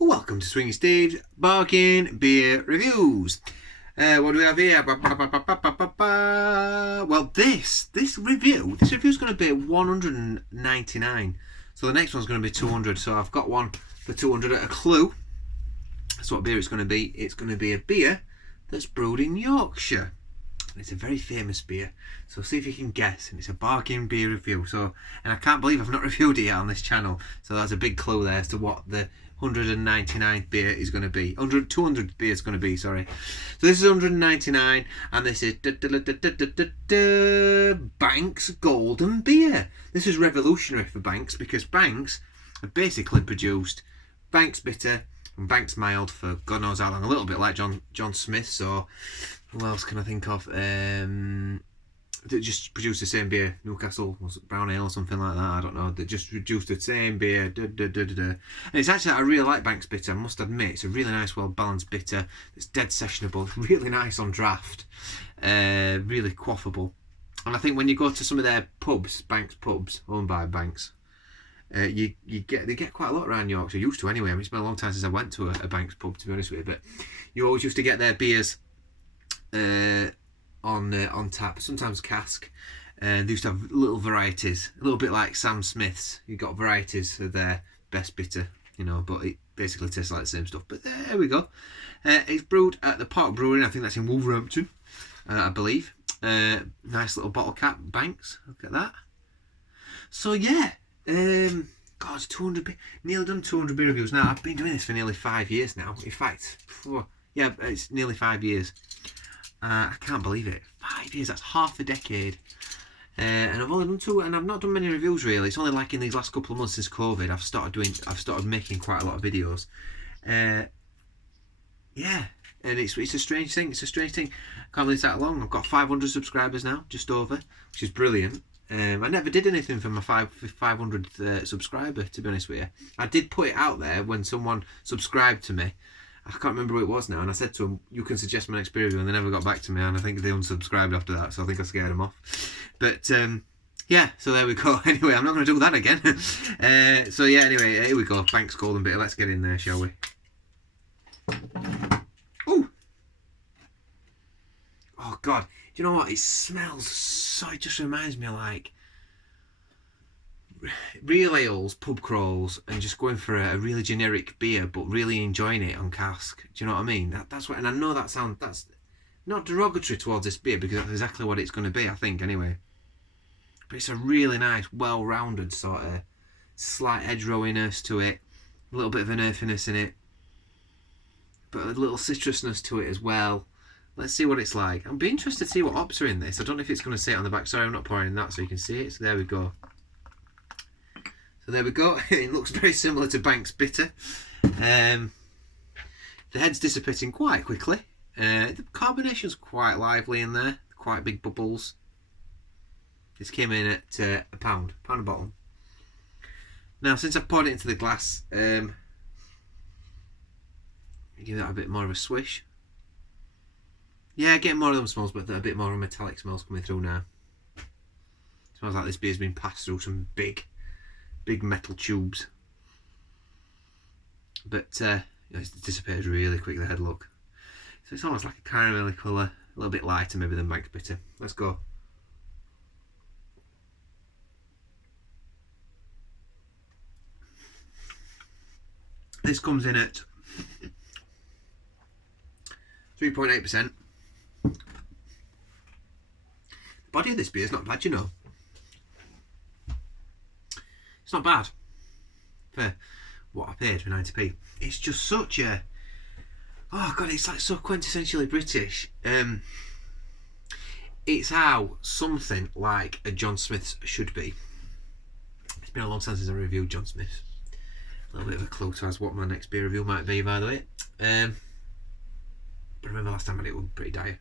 Welcome to Swingin' Steve's Bargain Beer Reviews. What do we have here? Well, this review is going to be 199. So the next one's going to be 200. So I've got one for 200 at a clue. That's what beer it's going to be. It's going to be a beer that's brewed in Yorkshire. And it's a very famous beer. So see if you can guess. And it's a bargain beer review. And I can't believe I've not reviewed it yet on this channel. So that's a big clue there as to what the 199th beer is going to be. 200 beer is going to be, sorry. So this is 199, and this is Banks Golden Beer. This is revolutionary for Banks, because Banks have basically produced Banks Bitter and Banks Mild for God knows how long. A little bit like John Smith. So who else can I think of? That just produced the same beer, Newcastle, was it Brown Ale or something like that, I don't know. They just produced the same beer. And it's actually, I really like Banks Bitter, I must admit. It's a really nice, well balanced bitter. It's dead sessionable, really nice on draft, really quaffable. And I think when you go to some of their pubs, Banks pubs, owned by Banks, they get quite a lot around Yorkshire. Used to anyway. I mean, it's been a long time since I went to a Banks pub, to be honest with you. But you always used to get their beers on tap, sometimes cask, and they used to have little varieties, a little bit like Sam Smith's. You got varieties of their best bitter, but it basically tastes like the same stuff. But there we go. It's brewed at the Park Brewery. I think that's in Wolverhampton, I believe. Nice little bottle cap, Banks. Look at that. So yeah, God, 200 nearly done 200 beer reviews now. I've been doing this for nearly 5 years now. In fact, yeah, it's nearly 5 years. I can't believe it. 5 years, that's half a decade. And I've only done two, and I've not done many reviews really. It's only like in these last couple of months since COVID I've started making quite a lot of videos. Yeah, and it's a strange thing. It's a strange thing. I can't believe it's that long. I've got 500 subscribers now, just over, which is brilliant. I never did anything for my 500th subscriber, to be honest with you. I did put it out there when someone subscribed to me. I can't remember who it was now, and I said to them, you can suggest my next beer review, and they never got back to me, and I think they unsubscribed after that, so I think I scared them off. But yeah, so there we go. Anyway, I'm not going to do that again. So yeah, anyway, here we go. Banks Golden Bitter. Let's get in there, shall we? Oh God, do you know what? It smells so. It just reminds me of like real ales, pub crawls, and just going for a really generic beer, but really enjoying it on cask. Do you know what I mean? That's what, and I know that's not derogatory towards this beer, because that's exactly what it's going to be, I think, anyway. But it's a really nice, well-rounded sort of slight edge rowiness to it, a little bit of an earthiness in it, but a little citrusness to it as well. Let's see what it's like. I'll be interested to see what hops are in this. I don't know if it's going to say it on the back. Sorry, I'm not pouring that so you can see it. So there we go. So there we go. It looks very similar to Banks Bitter. The head's dissipating quite quickly. The carbonation's quite lively in there. Quite big bubbles. This came in at £1 a bottle. Now, since I've poured it into the glass, give that a bit more of a swish. Yeah, getting more of them smells, but a bit more of metallic smells coming through now. Smells like this beer's been passed through some big metal tubes. But it's dissipated really quick, the head look. So it's almost like a caramelly colour, a little bit lighter maybe than Banks Bitter. Let's go. This comes in at 3.8%. The body of this beer is not bad, you know. It's not bad for what I paid for 90p. It's just such a... Oh God, it's like so quintessentially British. It's how something like a John Smith's should be. It's been a long time since I reviewed John Smith's. A little bit of a clue to as what my next beer review might be, by the way. But I remember last time I did it was pretty dire.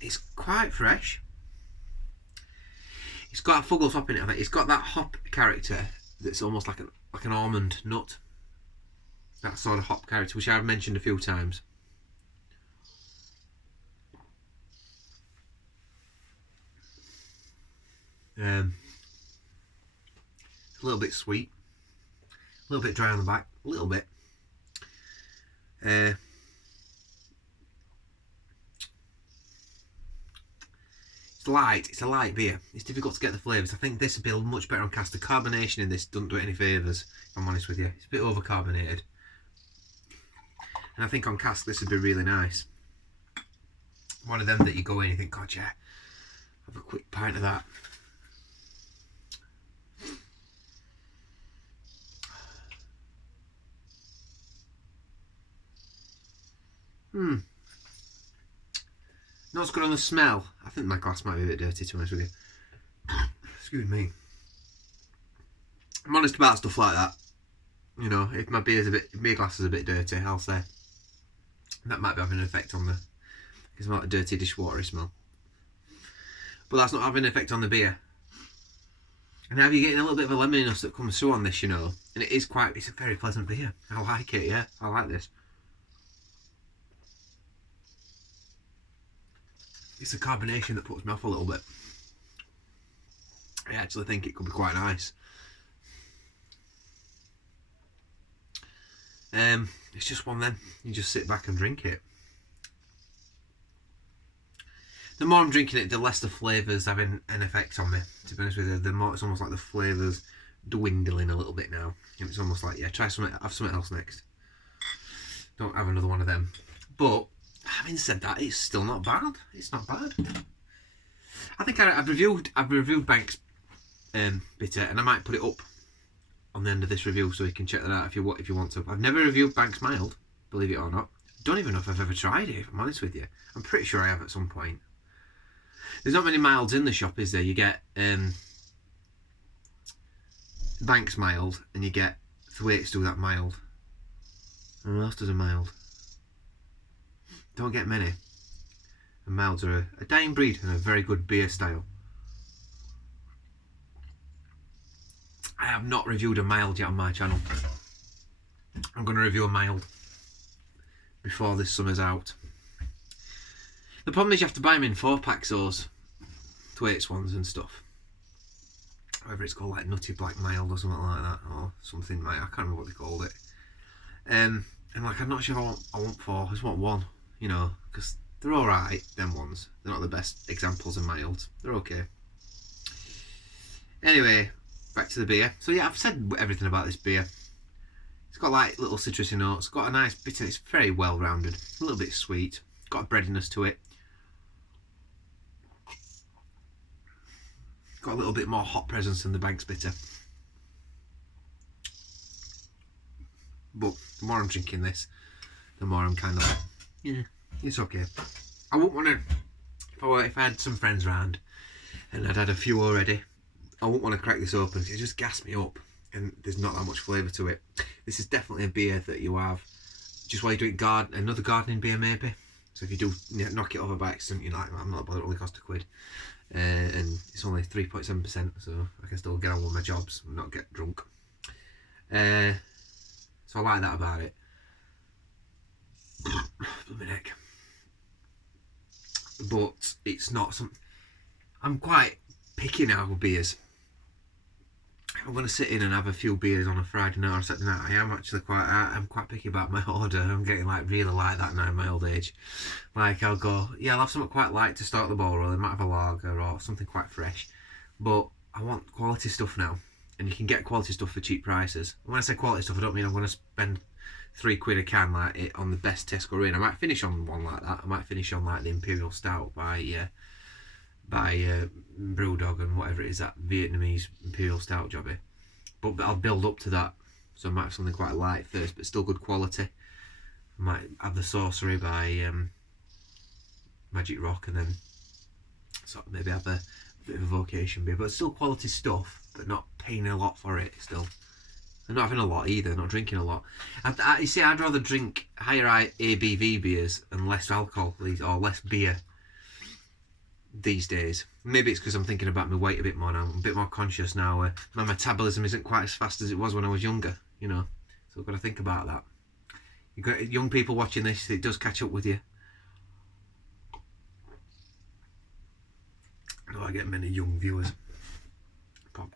It's quite fresh. It's got a Fuggles hop in it, I think. It's got that hop character that's almost like an almond nut. That sort of hop character, which I've mentioned a few times. A little bit sweet, a little bit dry on the back, a little bit. It's light. It's a light beer. It's difficult to get the flavours. I think this would be much better on cask. The carbonation in this doesn't do it any favours, if I'm honest with you. It's a bit over-carbonated. And I think on cask this would be really nice. One of them that you go in and you think, God, yeah, have a quick pint of that. Not as good on the smell. I think my glass might be a bit dirty, to be honest with you. Excuse me. I'm honest about stuff like that. You know, if my beer glass is a bit dirty, I'll say that might be having an effect on the. It's not a dirty dishwatery smell, but that's not having an effect on the beer. And now you're getting a little bit of a lemoniness that comes through on this, you know, and it's a very pleasant beer. I like it, yeah, I like this. It's the carbonation that puts me off a little bit. I actually think it could be quite nice. It's just one then. You just sit back and drink it. The more I'm drinking it, the less the flavours having an effect on me. To be honest with you, the more it's almost like the flavours dwindling a little bit now. And it's almost like, yeah, try something, have something else next. Don't have another one of them. But having said that, it's still not bad. It's not bad. I think I've reviewed Banks bitter, and I might put it up on the end of this review so you can check that out if you want to. I've never reviewed Banks mild, believe it or not. Don't even know if I've ever tried it, if I'm honest with you. I'm pretty sure I have at some point. There's not many milds in the shop, is there? You get Banks mild, and you get Thwaites do that mild. And who else does a mild? Don't get many. And milds are a dying breed and a very good beer style. I have not reviewed a mild yet on my channel. I'm going to review a mild before this summer's out. The problem is you have to buy them in 4-packs, those Thwaites ones and stuff. Whatever it's called, like Nutty Black Mild or something like that, or something like, I can't remember what they called it. And like, I'm not sure I want 4, I just want 1, you know, because they're alright, them ones. They're not the best examples of milds. They're okay. Anyway, back to the beer. So yeah, I've said everything about this beer. It's got like little citrusy notes, got a nice bitter, it's very well rounded, a little bit sweet, got a breadiness to it. Got a little bit more hot presence than the Banks bitter. But the more I'm drinking this, the more I'm kind of like, yeah, it's okay. I wouldn't want to, if I had some friends round and I'd had a few already, I wouldn't want to crack this open because it just gas me up and there's not that much flavour to it. This is definitely a beer that you have just while you're doing another gardening beer maybe. So if you do knock it over by accident, you're like, I'm not bothered, it only cost £1. And it's only 3.7%, so I can still get on with my jobs and not get drunk. So I like that about it. Blooming heck. But it's not something. I'm quite picky now with beers. I'm going to sit in and have a few beers on a Friday night or Saturday night. I am actually I'm quite picky about my order. I'm getting like really like that now in my old age. Like I'll go, yeah, I'll have something quite light to start the ball roll. I might have a lager or something quite fresh. But I want quality stuff now. And you can get quality stuff for cheap prices. And when I say quality stuff, I don't mean I'm going to spend £3 a can like it on the best Tesco in. I might finish on one like that. I might finish on like the Imperial Stout by Brewdog and whatever it is, that Vietnamese Imperial Stout jobby. But I'll build up to that, so I might have something quite light first, but still good quality. I might have the Sorcery by Magic Rock, and then sort of maybe have a bit of a vocation beer, but still quality stuff, but not paying a lot for it still. I'm not having a lot either, not drinking a lot. You see, I'd rather drink higher ABV beers and less alcohol, or less beer these days. Maybe it's because I'm thinking about my weight a bit more now. I'm a bit more conscious now. My metabolism isn't quite as fast as it was when I was younger, you know. So I've got to think about that. You've got young people watching this, it does catch up with you. Do I get many young viewers?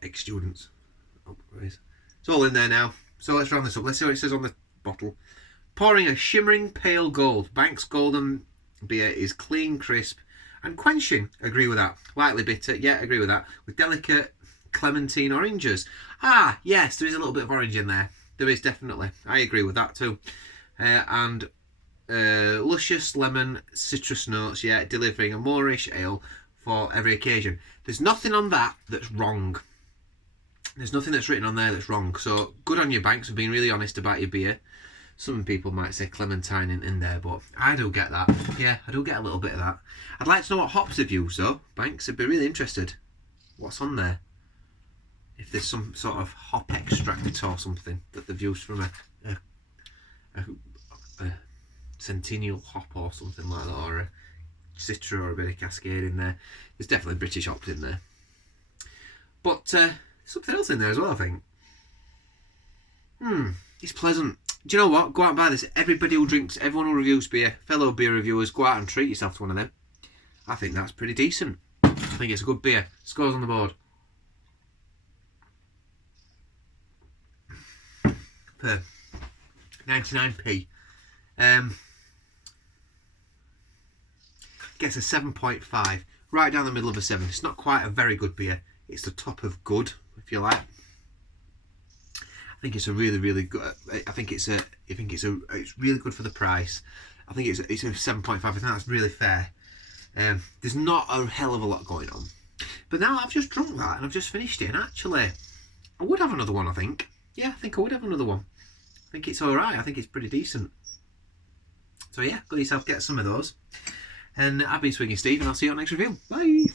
Ex-students. Oh, it's all in there now. So let's round this up. Let's see what it says on the bottle. pouring a shimmering pale gold. Banks Golden beer is clean, crisp and quenching. Agree with that. Lightly bitter. Yeah, agree with that. With delicate clementine oranges. Ah, yes, there is a little bit of orange in there. There is definitely. I agree with that too. And luscious lemon citrus notes. Yeah, delivering a Moorish ale for every occasion. There's nothing on that that's wrong. There's nothing that's written on there that's wrong. So good on you, Banks, for being really honest about your beer. Some people might say clementine in there, but I do get that. Yeah, I do get a little bit of that. I'd like to know what hops they've used, though, Banks. I'd be really interested. What's on there? If there's some sort of hop extract or something that they've used from a Centennial hop or something like that, or a Citra or a bit of Cascade in there. There's definitely British hops in there. But something else in there as well, I think. It's pleasant. Do you know what? Go out and buy this. Everybody who drinks, everyone who reviews beer, fellow beer reviewers, go out and treat yourself to one of them. I think that's pretty decent. I think it's a good beer. Scores on the board. For 99p. Gets a 7.5. Right down the middle of a 7. It's not quite a very good beer. It's the top of good, if you like. I think it's a really, really good. It's really good for the price. I think it's a 7.5. I think that's really fair. There's not a hell of a lot going on, but now I've just drunk that and I've just finished it. And actually, I would have another one. I think. Yeah, I think I would have another one. I think it's all right. I think it's pretty decent. So yeah, go yourself get some of those. And I've been Swiggin Steve, and I'll see you on the next review. Bye.